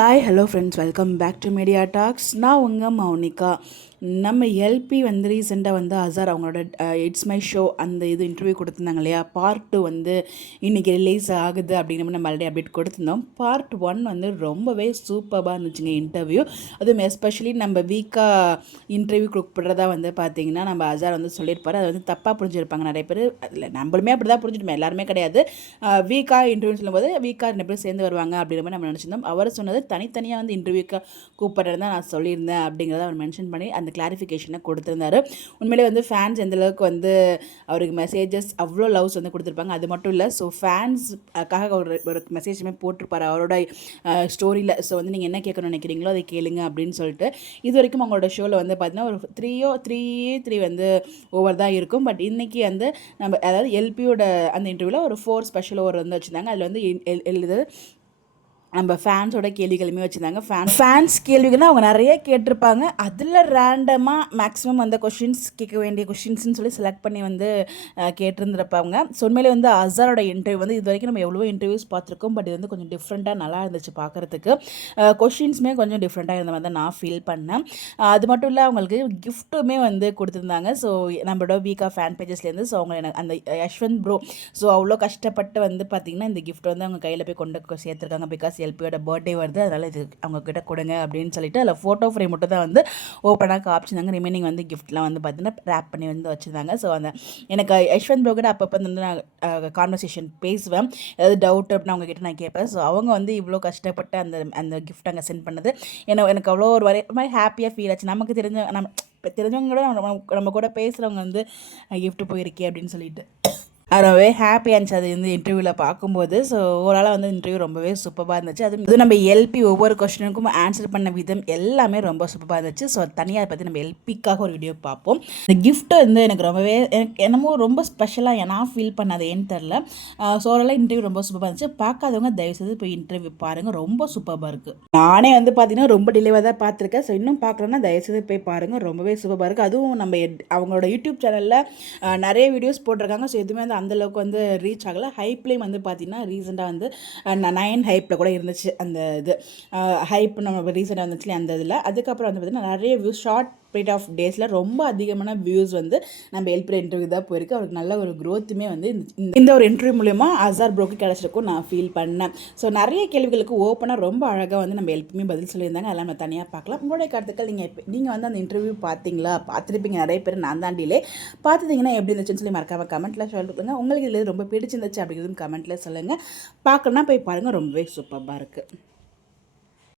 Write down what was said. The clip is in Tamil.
Hi hello friends, welcome back to media talks. நான் உங்கள் மௌனிகா. நம்ம எல்பி வந்து ரீசெண்டாக வந்து அசார் அவங்களோட இட்ஸ் மை ஷோ அந்த இன்டர்வியூ கொடுத்துருந்தாங்க இல்லையா. பார்ட் 2 வந்து இன்றைக்கி ரிலீஸ் ஆகுது அப்படிங்கிற நம்ம ஆல்ரெடி அப்டேட் கொடுத்துருந்தோம். பார்ட் 1 வந்து ரொம்பவே சூப்பராக இருந்துச்சுங்க இன்டர்வியூ. அதுவும் எஸ்பெஷலி நம்ம வீக்காக இன்டர்வியூ கொடுக்கப்படுறதா வந்து பார்த்திங்கன்னா நம்ம அசார் வந்து சொல்லியிருப்பார். அது வந்து தப்பாக புரிஞ்சிருப்பாங்க நிறைய பேர். அதில் நம்மளுமே அப்படி தான் புரிஞ்சுட்டோம், எல்லாருமே கிடையாது. வீக்காக இன்டர்வியூ சொல்லும்போது வீக்காக 2 பேர் சேர்ந்து வருவாங்க அப்படிங்கிற மாதிரி நம்ம நினச்சிருந்தோம். அவர் சொன்னது தனித்தனியாக வந்து இன்டர்வியூக்கு கூப்பிட்றது தான் நான் சொல்லியிருந்தேன் அப்படிங்கிறத அவர் மென்ஷன் பண்ணி அந்த கிளாரிஃபிகேஷனை கொடுத்துருந்தாரு. உண்மையிலே வந்து ஃபேன்ஸ் எந்தளவுக்கு வந்து அவருக்கு மெசேஜஸ் அவ்வளோ லவ்ஸ் வந்து கொடுத்துருப்பாங்க. அது மட்டும் இல்லை, ஸோ ஃபேன்ஸ்க்காக ஒரு மெசேஜுமே போட்டிருப்பார் அவரோட ஸ்டோரியில். ஸோ வந்து நீங்கள் என்ன கேட்கணும்னு நினைக்கிறீங்களோ அதை கேளுங்க அப்படின்னு சொல்லிட்டு. இது வரைக்கும் அவங்களோட ஷோவில் வந்து பார்த்தீங்கன்னா ஒரு த்ரீ வந்து ஓவர் தான் இருக்கும். பட் இன்றைக்கி வந்து நம்ம அதாவது எல்பியோட அந்த இன்டர்வியூவில் ஒரு 4 ஸ்பெஷல் ஓவர் வந்து வச்சுருந்தாங்க. அதில் வந்து எழுது நம்ம ஃபேன்ஸோட கேள்விகளுமே வச்சுருந்தாங்க. ஃபேன்ஸ் கேள்விகள்னால் அவங்க நிறைய கேட்டிருப்பாங்க. அதில் ரேண்டமாக மேக்ஸிமம் அந்த கொஷின்ஸ் கேட்க வேண்டிய கொஷின்ஸ்னு சொல்லி செலக்ட் பண்ணி வந்து கேட்டிருந்துருப்பாங்க. ஸோ உண்மையிலே வந்து அசாரோட இன்டர்வியூ வந்து இது வரைக்கும் நம்ம எவ்வளோ இன்டர்வியூஸ் பார்த்துருக்கோம். பட் இது வந்து கொஞ்சம் டிஃப்ரெண்ட்டாக நல்லா இருந்துச்சு பார்க்குறதுக்கு. கொஷின்ஸுமே கொஞ்சம் டிஃப்ரெண்ட்டாக இருந்த மாதிரி தான் நான் ஃபீல் பண்ணேன். அது மட்டும் இல்லை, அவங்களுக்கு கிஃப்ட்டுமே வந்து கொடுத்துருந்தாங்க. ஸோ நம்மளோட வீக்காக ஃபேன் பேஜஸ்லேருந்து. ஸோ அவங்க எனக்கு அந்த யஷ்வந்த் ப்ரோ ஸோ அவ்வளோ கஷ்டப்பட்டு வந்து பார்த்திங்கன்னா இந்த கிஃப்ட் வந்து அவங்க கையில் போய் கொண்டு சேர்த்துருக்காங்க. பிகாஸ் எல்பியோட பர்த்டே வருது, அதனால் இது அவங்கக்கிட்ட கொடுங்க அப்படின்னு சொல்லிட்டு அதில் ஃபோட்டோ ஃப்ரேம் மட்டும் தான் வந்து ஓப்பனாக காமிச்சிருந்தாங்க. ரிமைனிங் வந்து கிஃப்ட்லாம் வந்து பார்த்தீங்கன்னா ரேப் பண்ணி வந்து வச்சுருந்தாங்க. ஸோ அந்த எனக்கு யஷ்வந்த் ப்ரோ கிட்ட அப்பப்போ வந்து நான் கான்வர்சேஷன் பேசுவேன். ஏதாவது டவுட் அப்படின்னா அவங்கக்கிட்ட நான் கேட்பேன். ஸோ அவங்க வந்து இவ்வளோ கஷ்டப்பட்டு அந்த கிஃப்ட் அங்கே சென்ட் பண்ணது எனக்கு அவ்வளோ ஒரு மாதிரி ஹாப்பியாக ஃபீல் ஆச்சு. நமக்கு தெரிஞ்சவங்க கூட நம்ம கூட பேசுகிறவங்க வந்து கிஃப்ட் போயிருக்கே அப்படின்னு சொல்லிட்டு ரொம்பவே ஹாப்பியாக இருந்துச்சு அது வந்து இன்டர்வியூவில் பார்க்கும்போது. ஸோ ஓவராலாக வந்து இன்டர்வியூ ரொம்பவே சூப்பராக இருந்துச்சு. அது நம்ம எல்பி ஒவ்வொரு கொஸ்டினுக்கும் ஆன்சர் பண்ண விதம் எல்லாமே ரொம்ப சூப்பராக இருந்துச்சு. ஸோ தனியாக பற்றி நம்ம எல்பிக்காக ஒரு வீடியோ பார்ப்போம். இந்த கிஃப்ட் வந்து எனக்கு ரொம்பவே என்னமோ ரொம்ப ஸ்பெஷலாக நான் ஃபீல் பண்ணது ஏன்னு தெரில. ஸோ ஓவராலாக இன்டர்வியூ ரொம்ப சூப்பராக இருந்துச்சு. பார்க்காதவங்க தயவுசெய்து போய் இன்டர்வியூ பாருங்கள், ரொம்ப சூப்பராக இருக்குது. நானே வந்து பார்த்தீங்கன்னா ரொம்ப டிலேவாக தான் பார்த்துருக்கேன். ஸோ இன்னும் பார்க்கலன்னா தயவுசெய்து போய் பாருங்கள், ரொம்பவே சூப்பராக இருக்குது. அதுவும் நம்ம அவங்களோட யூடியூப் சேனலில் நிறைய வீடியோஸ் போட்டிருக்காங்க. ஸோ எதுவுமே வந்து அந்தளவுக்கு வந்து ரீச் ஆகலை. ஹைப்லேயும் வந்து பார்த்திங்கன்னா ரீசெண்டாக வந்து 9 ஹைப்பில் கூட இருந்துச்சு அந்த இது ஹைப் நம்ம ரீசெண்டாக வந்துச்சு அந்த இதில். அதுக்கப்புறம் வந்து பார்த்திங்கன்னா நிறைய வியூஸ் ஷார்ட் பீரியட் ஆஃப் டேஸில் ரொம்ப அதிகமான வியூஸ் வந்து நம்ம எல்பி இன்டர்வியூ தான் போயிருக்கு. அவருக்கு நல்ல ஒரு க்ரோத்துமே வந்து இந்த ஒரு இன்டர்வியூ மூலயமா அசார் ப்ரோக்கு கிடச்சிருக்கும் நான் ஃபீல் பண்ணேன். ஸோ நிறைய கேள்விகளுக்கு ஓப்பனாக ரொம்ப அழகாக வந்து நம்ம எல்பியுமே பதில் சொல்லியிருந்தாங்க. அதெல்லாம் நம்ம தனியாக பார்க்கலாம். உங்களுடைய கருத்துக்கள் நீங்கள் வந்து அந்த இன்டர்வியூ பார்த்தீங்களா? பார்த்துருப்பீங்க நிறைய பேர், நான் தாண்டிலே பார்த்துட்டிங்கன்னா எப்படி இருந்துச்சுன்னு சொல்லி மறக்காம கமெண்ட்டில் சொல்லுங்கள். உங்களுக்கு இதில் ரொம்ப பிடிச்சிருந்துச்சு அப்படிங்கிறதும் கமெண்ட்டில் சொல்லுங்கள். பார்க்கணுன்னா போய் பாருங்கள், ரொம்பவே சூப்பராக இருக்குது.